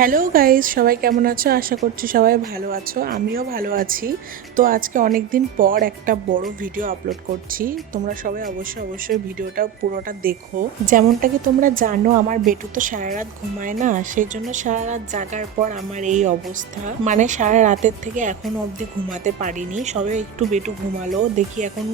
Hello guys, সবাই কেমন আছো? আশা করছি সবাই ভালো আছো। আমিও ভালো আছি। তো আজকে অনেক দিন পর একটা বড় ভিডিও আপলোড করছি। তোমরা সবাই অবশ্যই ভিডিওটা পুরোটা দেখো। যেমনটা কি তোমরা জানো, আমার বেটু তো সারা রাত ঘুমায় না, সেই জন্য সারা রাত জাগার পর আমার এই অবস্থা। মানে সারা রাতের থেকে এখনো অবধি ঘুমাতে পারিনি। সবে একটু বেটু ঘুমালো, দেখি এখন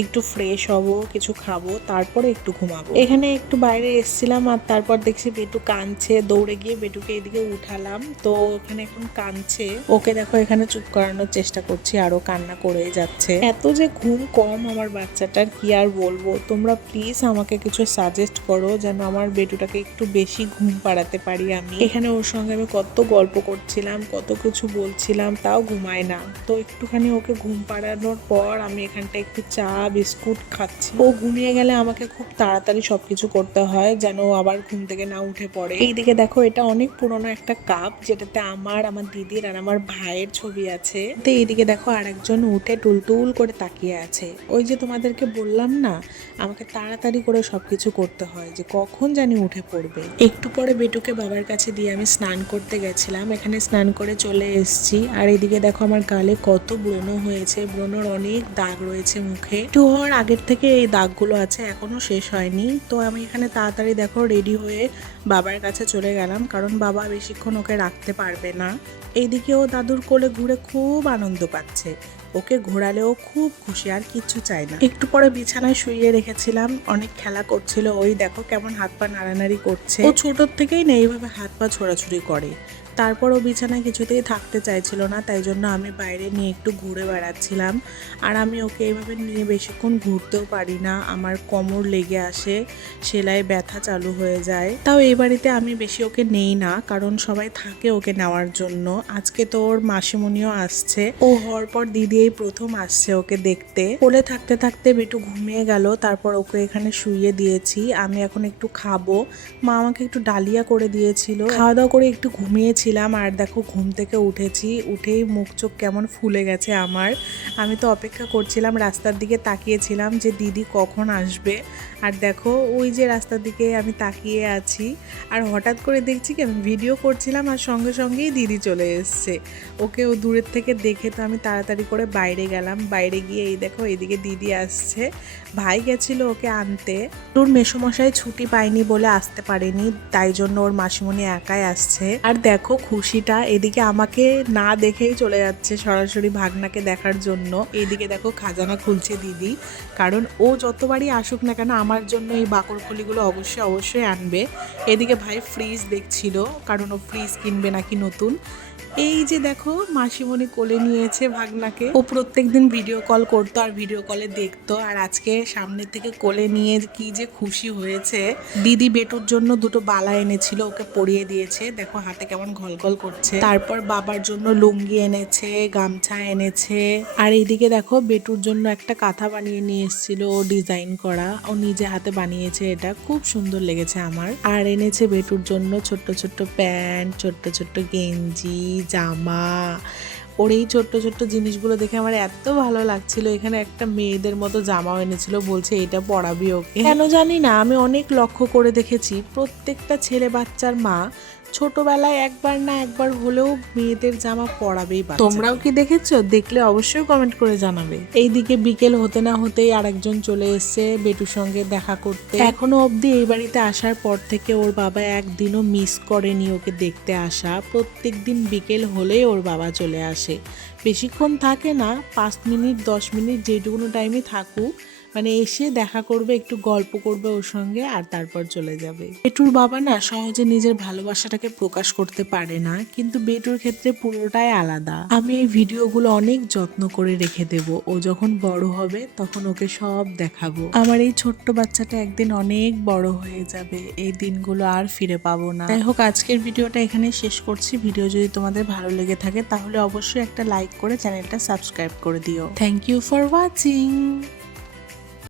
একটু ফ্রেশ হব, কিছু খাবো, তারপরে একটু ঘুমাবো। এখানে একটু বাইরে এসেছিলাম আর তারপর দেখছি বেটু কাঁদছে। দৌড়ে গিয়ে বেটুকে এদিকে উঠালাম, তো ওখানে এখন কাঁদছে। ওকে দেখো এখানে চুপ করানোর চেষ্টা করছি, আরো কান্না করে যাচ্ছে। এত যে ঘুম কম আমার বাচ্চাটার, কি আর বলবো। তোমরা প্লিজ আমাকে কিছু সাজেস্ট করো যেন আমার বেটুটাকে একটু বেশি ঘুম পাড়াতে পারি আমি। এখানে ওর সঙ্গে আমি কত গল্প করছিলাম, কত কিছু বলছিলাম, তাও ঘুমায় না। তো একটুখানি ওকে ঘুম পাড়ানোর পর আমি এখানটা একটু চা বিস্কুট খাচ্ছি। ও ঘুমিয়ে গেলে আমাকে খুব তাড়াতাড়ি সবকিছু করতে হয় যেন ও আবার ঘুম থেকে না উঠে পড়ে। এইদিকে দেখো, এটা অনেক পুরনো একটা কাপ যেটাতে আমার দিদির আর আমার ভাইয়ের ছবি আছে। তো এইদিকে দেখো আরেকজন উঠে টুলটুল করে তাকিয়ে আছে। ওই যে তোমাদেরকে বললাম না, আমাকে তাড়াতাড়ি করে সবকিছু করতে হয়, যে কখন জানি উঠে পড়বে। একটু পরে বেটুকে বাবার কাছে দিয়ে আমি স্নান করতে গেছিলাম। এখানে স্নান করে চলে এসেছি। আর এদিকে দেখো আমার গালে কত ব্রণ হয়েছে, ব্রণর অনেক দাগ রয়েছে মুখে। একটু হওয়ার আগের থেকে এই দাগগুলো আছে, এখনো শেষ হয়নি। তো আমি এখানে তাড়াতাড়ি দেখো রেডি হয়ে বাবার কাছে চলে গেলাম, কারণ বাবা বেশিক্ষণ ওকে রাখতে পারবে না। এইদিকে ও দাদুর কোলে ঘুরে খুব আনন্দ পাচ্ছে। ওকে ঘোরালেও খুব খুশি, আর কিচ্ছু চাই না। একটু পরে বিছানায় শুইয়ে রেখেছিলাম, অনেক খেলা করছিল। ওই দেখো কেমন হাত পা নাড়ানাড়ি করছে। ও ছোটোর থেকেই না এইভাবে হাত পা ছোড়াছুড়ি করে। তারপর ও বিছানায় কিছুতেই থাকতে চাইছিল না, তাই জন্য আমি বাইরে নিয়ে একটু ঘুরে বেড়াচ্ছিলাম। আর আমি ওকে এইভাবে নিয়ে বেশিক্ষণ ঘুরতেও পারি না, আমার কোমর লেগে আসে, সেলাই ব্যথা চালু হয়ে যায়। তাও এই বাড়িতে আমি বেশি ওকে নেই না, কারণ সবাই থাকে ওকে নেওয়ার জন্য। আজকে তো ওর মাসিমণিও আসছে। ও হওয়ার পর দিদি এই প্রথম আসছে ওকে দেখতে। কোলে থাকতে থাকতে বেটু ঘুমিয়ে গেল, তারপর ওকে এখানে শুইয়ে দিয়েছি। আমি এখন একটু খাবো। মা আমাকে একটু ডালিয়া করে দিয়েছিল, খাওয়া দাওয়া করে একটু ঘুমিয়েছিলাম। আর দেখো ঘুম থেকে উঠেছি, উঠেই মুখ চোখ কেমন ফুলে গেছে আমার। আমি তো অপেক্ষা করছিলাম, রাস্তার দিকে তাকিয়েছিলাম যে দিদি কখন আসবে। আর দেখো ওই যে রাস্তার দিকে আমি তাকিয়ে আছি, আর হঠাৎ করে দেখছি কি আমি ভিডিও করছিলাম আর সঙ্গে সঙ্গেই দিদি চলে এসছে। ওকে ও দূরের থেকে দেখে তো আমি তাড়াতাড়ি করে বাইরে গেলাম। বাইরে গিয়ে এই দেখো এইদিকে দিদি আসছে, ভাই গেছিল ওকে আনতে। তোর মেসোমশাই ছুটি পায়নি বলে আসতে পারেনি, তাই জন্য ওর মাসিমণি একাই আসছে। আর দেখো খুশিটা, এদিকে আমাকে না দেখেই চলে যাচ্ছে সরাসরি ভাগনাকে দেখার জন্য। এইদিকে দেখো খাজানা খুলছে দিদি, কারণ ও যতবারই আসুক না কেন আমার জন্য এই বাকরফুলিগুলো অবশ্যই আনবে। এদিকে ভাই ফ্রিজ দেখছিল, কারণ ও ফ্রিজ কিনবে নাকি নতুন। এই যে দেখো মাসিমণি কোলে নিয়েছে ভাগনাকে। ও প্রত্যেকদিন ভিডিও কল করতো আর ভিডিও কলে দেখতো, আর আজকে সামনে থেকে কোলে নিয়ে কি যে খুশি হয়েছে। দিদি বেটুর জন্য দুটো বালা এনেছিল, ওকে পরিয়ে দিয়েছে। দেখো হাতে কেমন ঘলঘল করছে। তারপর বাবার জন্য লুঙ্গি এনেছে, গামছা এনেছে। আর এইদিকে দেখো বেটুর জন্য একটা কাঁথা বানিয়ে নিয়ে এসেছিল, ও ডিজাইন করা, ও নিজে হাতে বানিয়েছে। এটা খুব সুন্দর লেগেছে আমার। আর এনেছে বেটুর জন্য ছোট্ট ছোট্ট প্যান্ট, ছোট্ট ছোট্ট গেঞ্জি, জামা। ওর এই ছোট্ট ছোট্ট জিনিসগুলো দেখে আমার এত ভালো লাগছিল। এখানে একটা মেয়েদের মতো জামাও এনেছিল, বলছে এটা পরাবি ওকে। কেন জানি না, আমি অনেক লক্ষ্য করে দেখেছি প্রত্যেকটা ছেলে বাচ্চার মা ছোটবেলায় একবার না একবার হলেও মেয়েদের জামা পরাবেই। তোমরাও কি দেখেছো? দেখলে অবশ্যই কমেন্ট করে জানাবে। এইদিকে বিকেল হতে না হতেই আরেকজন চলে এসছে বেটুর সঙ্গে দেখা করতে। এখনো অবধি এই বাড়িতে আসার পর থেকে ওর বাবা একদিনও মিস করেনি ওকে দেখতে আসা। প্রত্যেক দিন বিকেল হলেই ওর বাবা চলে আসে। বেশিক্ষণ থাকে না, 5 মিনিট 10 মিনিট যেটুকুনো টাইমে থাকুক, মানে এসে দেখা করবে, একটু গল্প করবে ওর সঙ্গে, আর তারপর চলে যাবে। বেটুর বাবা না সহজে নিজের ভালোবাসাটাকে প্রকাশ করতে পারে না, কিন্তু বেটুর ক্ষেত্রে পুরোটাই আলাদা। আমি এই ভিডিওগুলো অনেক যত্ন করে রেখে দেব, ও যখন বড় হবে তখন ওকে সব দেখাবো। আমার এই ছোট্ট বাচ্চাটা একদিন অনেক বড় হয়ে যাবে, এই দিনগুলো আর ফিরে পাবো না। যাই হোক, আজকের ভিডিওটা এখানে শেষ করছি। ভিডিও যদি তোমাদের ভালো লেগে থাকে তাহলে অবশ্যই একটা লাইক করে চ্যানেলটা সাবস্ক্রাইব করে দিও। Thank you for watching.